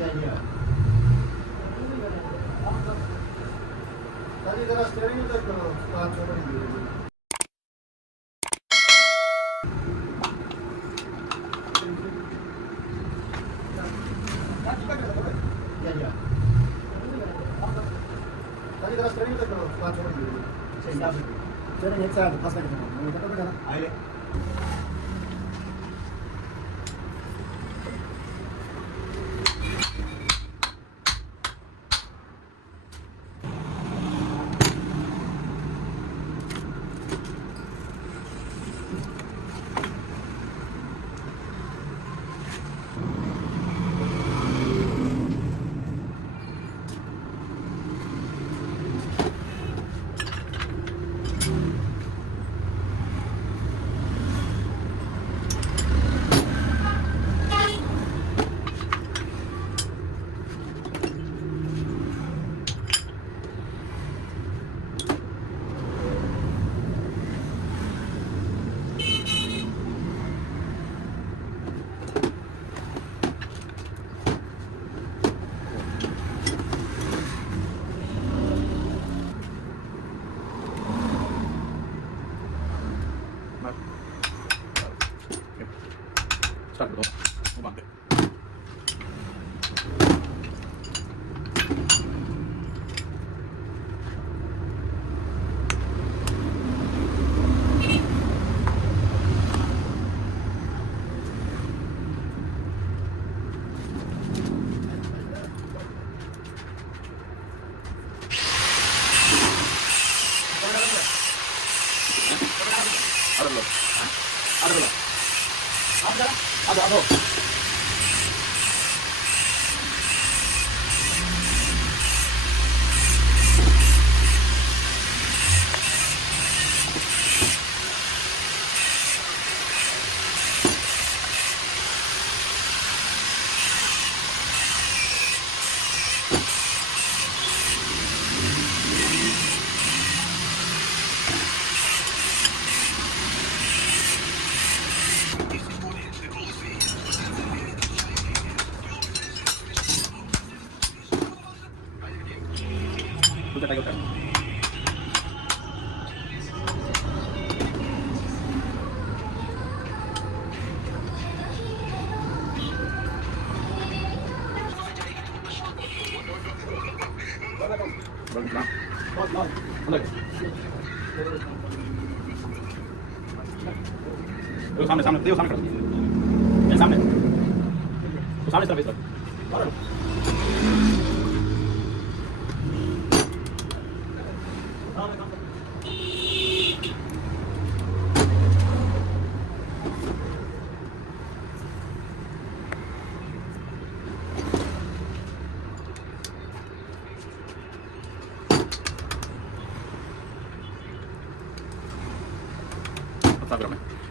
खाली जरा स्टेअरिंग तर करो काम छोड़ खाली जरा स्टेअरिंग तर करो काम छोड़ स्टेअरिंग एक साइड फंस गया मैं तो पता ना आइए Start dulu. Mau bangkit. Ada belum? Ada belum? Ada. Udah tayo kan. सामने Teo सामने खड़ा ये सामने तो सामने इस तरफ Instagram.